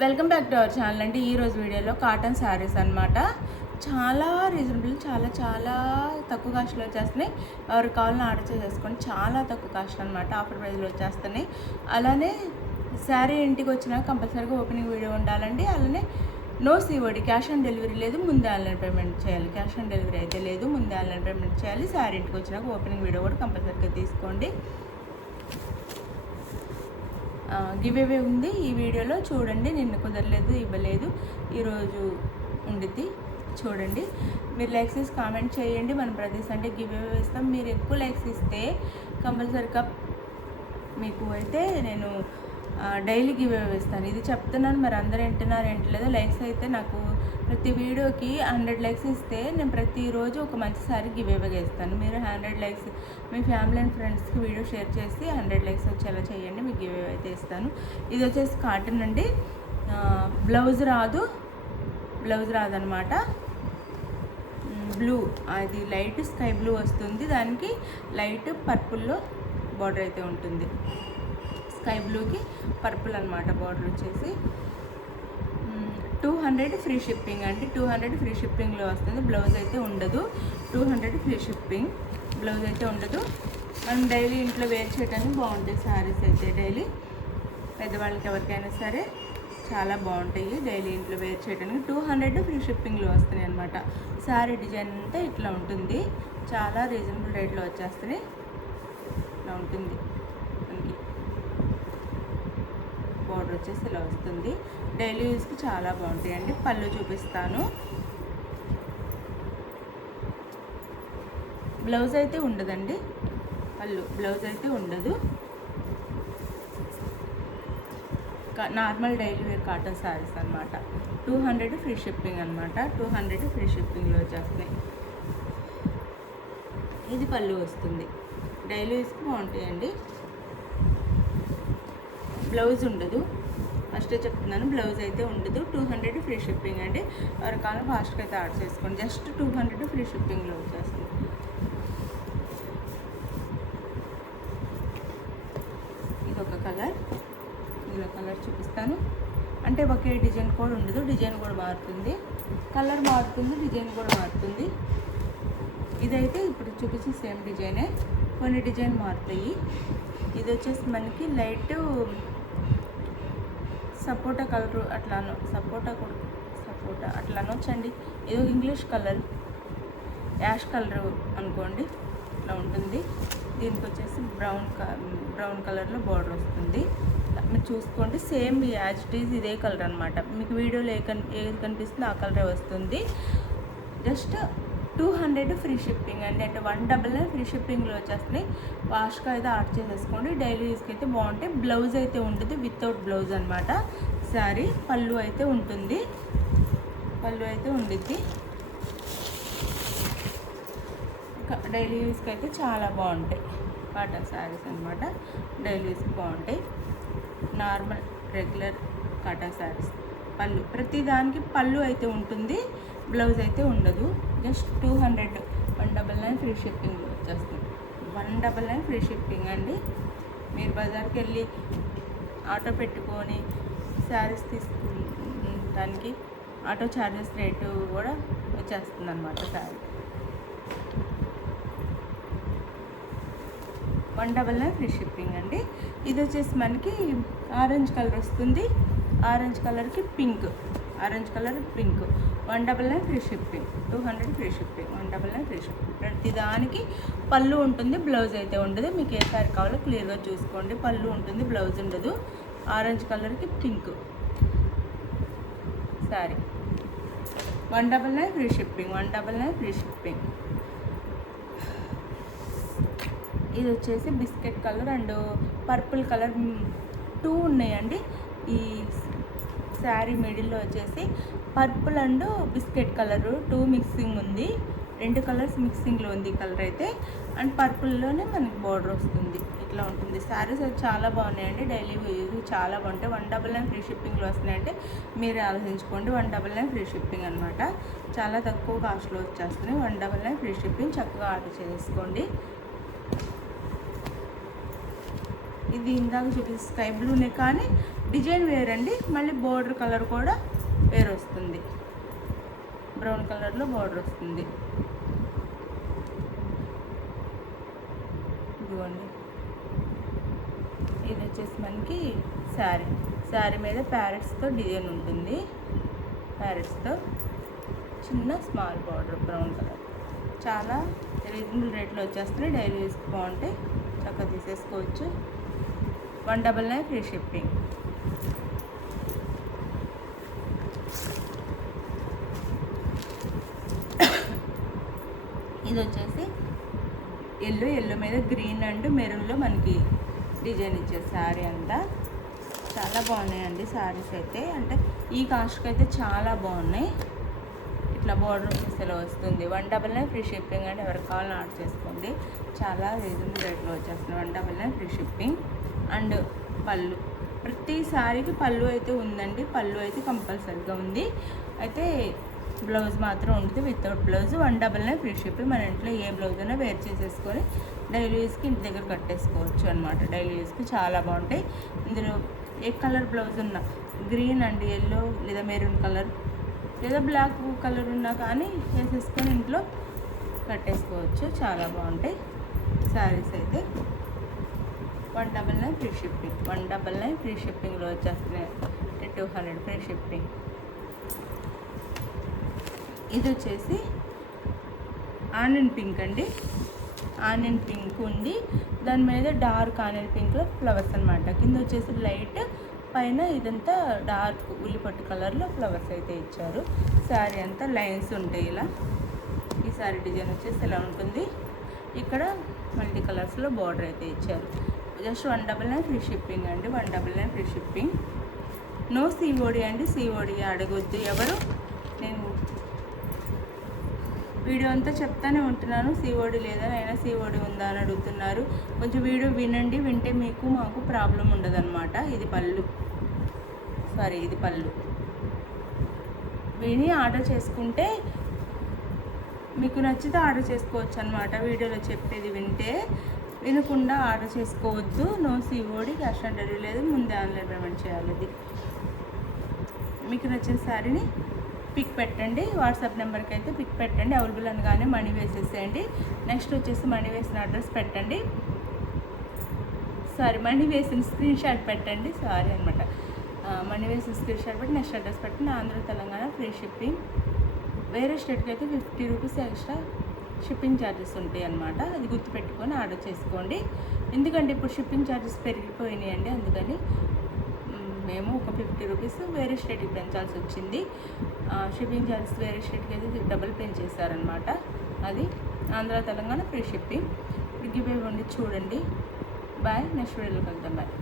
Welcome back to our channel అండి. ఈరోజు వీడియోలో కాటన్ శారీస్ అనమాట. చాలా రీజనబుల్, చాలా చాలా తక్కువ కాస్ట్లో వచ్చేస్తున్నాయి. ఎవరు కావాలని ఆర్డర్ చేసేసుకోండి. చాలా తక్కువ కాస్ట్ అనమాట, ఆఫర్ ప్రైస్లో వచ్చేస్తున్నాయి. అలానే శారీ ఇంటికి వచ్చినా కంపల్సరీగా ఓపెనింగ్ వీడియో ఉండాలండి. అలానే no COD, cash on delivery లేదు, ముందే ఆన్లైన్ పేమెంట్ చేయాలి. క్యాష్ ఆన్ డెలివరీ అయితే లేదు, ముందే ఆన్లైన్ పేమెంట్ చేయాలి. శారీ ఇంటికి వచ్చినాక ఓపెనింగ్ వీడియో కూడా కంపల్సరీగా తీసుకోండి. గివ్ అవే ఉంది ఈ వీడియోలో, చూడండి. నిన్న కుదరలేదు, ఇవ్వలేదు, ఈరోజు ఉండిద్ది, చూడండి. మీరు లైక్స్ ఇస్తే కామెంట్ చేయండి. మనం ప్రతి సండే గివ్ అవే ఇస్తాం. మీరు ఎక్కువ లైక్స్ ఇస్తే కంపల్సరీగా మీకు అయితే నేను డైలీ గివ్ అవే ఇస్తాను. ఇది చెప్తున్నాను, మరి అందరూ వింటున్నారు వింటలేదు. లైక్స్ అయితే నాకు ప్రతి వీడియోకి 100 లైక్స్ ఇస్తే నేను ప్రతిరోజు ఒక మంచి సారీ గివ్ అవేగా ఇస్తాను. మీరు 100 లైక్స్ మీ ఫ్యామిలీ అండ్ ఫ్రెండ్స్కి వీడియో షేర్ చేసి 100 లైక్స్ వచ్చేలా చేయండి, మీకు గివ్ అవే అయితే ఇస్తాను. ఇది వచ్చేసి కాటన్ అండి. బ్లౌజ్ రాదనమాట. బ్లూ, అది లైట్ స్కై బ్లూ వస్తుంది, దానికి లైట్ పర్పుల్లో బార్డర్ అయితే ఉంటుంది. స్కై బ్లూకి పర్పుల్ అనమాట బార్డర్ వచ్చేసి. 200 ఫ్రీ షిప్పింగ్ అండి. 200 ఫ్రీ షిప్పింగ్లో వస్తుంది. బ్లౌజ్ అయితే ఉండదు. 200 ఫ్రీ షిప్పింగ్, బ్లౌజ్ అయితే ఉండదు. మనం డైలీ ఇంట్లో వేర్ చేయడానికి బాగుంటాయి శారీస్ అయితే. డైలీ పెద్దవాళ్ళకి ఎవరికైనా సరే చాలా బాగుంటాయి డైలీ ఇంట్లో వేర్ చేయడానికి. 200 ఫ్రీ షిప్పింగ్లో వస్తున్నాయి అనమాట. శారీ డిజైన్ అంతా ఇట్లా ఉంటుంది. చాలా రీజనబుల్ రేట్లో వచ్చేస్తున్నాయి. ఇట్లా ఉంటుంది. మనకి బార్డర్ వచ్చేసి ఇలా వస్తుంది. డైలీ యూస్కి చాలా బాగుంటాయండి. పళ్ళు చూపిస్తాను. బ్లౌజ్ అయితే ఉండదండి. బ్లౌజ్ అయితే ఉండదు. Normal daily wear cotton saris అనమాట. 200 ఫ్రీ షిప్పింగ్ అనమాట. 200 ఫ్రీ షిప్పింగ్లో వచ్చేస్తున్నాయి. ఇది పళ్ళు వస్తుంది. డైలీ యూస్కి బాగుంటాయండి. బ్లౌజ్ ఉండదు, ఫస్టే చెప్తున్నాను. బ్లౌజ్ అయితే ఉండదు. 200 ఫ్రీ షిప్పింగ్ అండి. ఎవరికైనా ఫాస్ట్గా అయితే ఆర్డర్ చేసుకోండి. జస్ట్ 200 ఫ్రీ షిప్పింగ్లో వచ్చేస్తుంది. ఇది ఒక కలర్, ఇందులో కలర్ చూపిస్తాను. అంటే ఒకే డిజైన్ కూడా ఉండదు, డిజైన్ కూడా మారుతుంది. కలర్ మారుతుంది, డిజైన్ కూడా మారుతుంది. ఇదైతే ఇప్పుడు చూపించిన సేమ్ డిజైనే, కొన్ని డిజైన్ మారుతాయి. ఇది వచ్చేసి మనకి లైట్ సపోటా కలరు, సపోటా అట్లా అనొచ్చండి. ఇది ఇంగ్లీష్ కలర్, యాష్ కలరు అనుకోండి, ఇట్లా ఉంటుంది. దీనికి వచ్చేసి బ్రౌన్ కలర్లో బార్డర్ వస్తుంది. మీరు చూసుకోండి, సేమ్ యాజ్ ఇట్ ఈజ్ ఇదే కలర్ అనమాట. మీకు వీడియోలో ఏది కనిపిస్తుందో ఆ కలరే వస్తుంది. జస్ట్ 200 ఫ్రీ షిప్పింగ్ అండి. అంటే 199 ఫ్రీ షిప్పింగ్లో వచ్చేస్తున్నాయి. ఫాస్ట్గా అయితే ఆర్డర్ చేసేసుకోండి. డైలీ యూస్కి అయితే బాగుంటాయి. బ్లౌజ్ అయితే ఉంటుంది, వితౌట్ బ్లౌజ్ అనమాట శారీ. పళ్ళు అయితే ఉంటుంది, పళ్ళు అయితే ఉండిద్ది. డైలీ యూస్కి అయితే చాలా బాగుంటాయి కాటన్ శారీస్ అనమాట. డైలీ యూస్కి బాగుంటాయి. Normal regular cotton saris. పళ్ళు, ప్రతి దానికి పళ్ళు అయితే ఉంటుంది, బ్లౌజ్ అయితే ఉండదు. జస్ట్ 200, 199 ఫ్రీ షిప్పింగ్లో వచ్చేస్తుంది. 199 ఫ్రీ షిప్పింగ్ అండి. మీరు బజార్కి వెళ్ళి ఆటో పెట్టుకొని శారీస్ తీసుకుంటానికి ఆటో ఛార్జెస్ రేటు కూడా వచ్చేస్తుంది అనమాట. శారీ 199 ఫ్రీ షిప్పింగ్ అండి. ఇది వచ్చేసి మనకి ఆరెంజ్ కలర్ వస్తుంది. ఆరెంజ్ కలర్కి pink, orange colour pink. 199 free shipping, 200 free shipping, 199 free shipping. ప్రతి దానికి పళ్ళు ఉంటుంది, బ్లౌజ్ అయితే ఉండదు. మీకు ఏ సారీ కావాలో క్లియర్గా చూసుకోండి. పళ్ళు ఉంటుంది, బ్లౌజ్ ఉండదు. ఆరెంజ్ కలర్కి pink sorry. 199 free shipping, 199 free shipping. ఇది వచ్చేసి biscuit colour and purple colour 2 ఉన్నాయండి. ఈ శారీ మిడిల్లో వచ్చేసి purple and biscuit colour 2 mixing ఉంది. 2 కలర్స్ మిక్సింగ్లో ఉంది ఈ కలర్ అయితే. అండ్ పర్పుల్లోనే మనకి బార్డర్ వస్తుంది. ఇట్లా ఉంటుంది. శారీస్ అయితే చాలా బాగున్నాయండి. డైలీ యూజ్ చాలా బాగుంటాయి. 199 ఫ్రీ షిప్పింగ్లో వస్తున్నాయంటే మీరే ఆలోచించుకోండి. 199 ఫ్రీ షిప్పింగ్ అనమాట. చాలా తక్కువ కాస్ట్లో వచ్చేస్తున్నాయి. 199 ఫ్రీ షిప్పింగ్. చక్కగా ఆర్డర్ చేసుకోండి. ఇది ఇందాక చూపిస్తే స్కై బ్లూనే కానీ డిజైన్ వేరండి. మళ్ళీ బోర్డర్ కలర్ కూడా వేరు వస్తుంది, బ్రౌన్ కలర్లో బోర్డర్ వస్తుంది. ఇదిగోండి, ఇది వచ్చేసి మనకి శారీ మీద ప్యారెట్స్తో డిజైన్ ఉంటుంది. ప్యారెట్స్తో చిన్న స్మాల్ బార్డర్ బ్రౌన్ కలర్. చాలా రీజనబుల్ రేట్లో వచ్చేస్తున్నాయి. డైలీ యూస్కి బాగుంటాయి, చక్కగా తీసేసుకోవచ్చు. 199 ఫ్రీ షిప్పింగ్. ఇది వచ్చేసి ఎల్లో మీద గ్రీన్ అండ్ మెరూన్లో మనకి డిజైన్ ఇచ్చేది శారీ అంతా. చాలా బాగున్నాయండి శారీస్ అయితే, అంటే ఈ కాస్ట్కి అయితే చాలా బాగున్నాయి. ఇట్లా బార్డర్ వచ్చేసి ఇలా వస్తుంది. 199 ఫ్రీ షిప్పింగ్ అండి. ఎవరికి కావాలని ఆర్డర్ చేసుకోండి. చాలా రీజనబుల్ రేట్లో వచ్చేస్తుంది. 199 ఫ్రీ షిప్పింగ్. అండ్ పళ్ళు, ప్రతి శారీకి పళ్ళు అయితే ఉందండి. పళ్ళు అయితే కంపల్సరీగా ఉంది. అయితే బ్లౌజ్ మాత్రం ఉంటుంది వితౌట్ బ్లౌజ్. 199 free shipping. మన ఇంట్లో ఏ బ్లౌజ్ అయినా వేర్ చేసేసుకొని డైలీ యూస్కి ఇంటి దగ్గర కట్టేసుకోవచ్చు అనమాట. డైలీ యూస్కి చాలా బాగుంటాయి. ఇందులో ఏ కలర్ బ్లౌజ్ ఉన్నా, గ్రీన్ అండ్ ఎల్లో లేదా మెరూన్ కలర్ లేదా బ్లాక్ కలర్ ఉన్నా కానీ వేసేసుకొని ఇంట్లో కట్టేసుకోవచ్చు. చాలా బాగుంటాయి శారీస్ అయితే. 199 ఫ్రీ షిప్పింగ్. 199 ఫ్రీ షిప్పింగ్లో వచ్చేస్తున్నాయి. 200 ఫ్రీ షిప్పింగ్. ఇది వచ్చేసి ఆనియన్ పింక్ అండి. ఆనియన్ పింక్ ఉంది, దాని మీద డార్క్ ఆనియన్ పింక్లో ఫ్లవర్స్ అనమాట. కింద వచ్చేసి లైట్, పైన ఇదంతా డార్క్ ఉల్లిపట్టు కలర్లో ఫ్లవర్స్ అయితే ఇచ్చారు. శారీ అంతా లైన్స్ ఉంటాయి ఇలా. ఈ శారీ డిజైన్ వచ్చేసి ఇలా ఉంటుంది. ఇక్కడ మల్టీ కలర్స్లో బార్డర్ అయితే ఇచ్చారు. జస్ట్ 199 ఫ్రీ షిప్పింగ్ అండి. 199 ఫ్రీ షిప్పింగ్. నో సిఓడి అండి. సిఓడి అడగొద్దు ఎవరు. నేను వీడియో అంతా చెప్తానే ఉంటున్నాను సిఓడి లేదా, అయినా సిఓడి ఉందా అని అడుగుతున్నారు. కొంచెం వీడియో వినండి, వింటే మీకు మాకు ప్రాబ్లం ఉండదన్నమాట. ఇది పళ్ళు, ఇది పళ్ళు. విని ఆర్డర్ చేసుకుంటే మీకు నచ్చితే ఆర్డర్ చేసుకోవచ్చు అనమాట. వీడియోలో చెప్పేది వింటే, వినకుండా ఆర్డర్ చేసుకోవద్దు. No COD, cash on delivery లేదు, ముందే ఆన్లైన్ పేమెంట్ చేయాలి. ఇది మీకు నచ్చిన శారీని పిక్ పెట్టండి. వాట్సాప్ నెంబర్కి అయితే పిక్ పెట్టండి. అవైలబుల్ అనగానే మనీ వేసేసేయండి. నెక్స్ట్ వచ్చేసి మనీ వేసిన అడ్రస్ పెట్టండి. మనీ వేసిన స్క్రీన్ షాట్ పెట్టండి. అనమాట, మనీ వేసిన స్క్రీన్ షాట్ పెట్టి నెక్స్ట్ అడ్రస్ పెట్టండి. Andhra Telangana free shipping. వేరే స్టేట్కి అయితే 50 రూపీస్ ఎక్స్ట్రా షిప్పింగ్ ఛార్జెస్ ఉంటాయి అన్నమాట. అది గుర్తుపెట్టుకొని ఆర్డర్ చేసుకోండి. ఎందుకంటే ఇప్పుడు షిప్పింగ్ ఛార్జెస్ పెరిగిపోయినాయండి. అందుకని మేము ఒక 50 రూపీస్ వేరే స్టేట్కి పెంచాల్సి వచ్చింది. షిప్పింగ్ ఛార్జెస్ వేరే స్టేట్కి అయితే డబుల్ పెంచేశారనమాట. అది Andhra Telangana free shipping. Give ఇవ్వండి, చూడండి. బాయ్. నెక్స్ట్ వీడియోలో కలుద్దాం. బాయ్.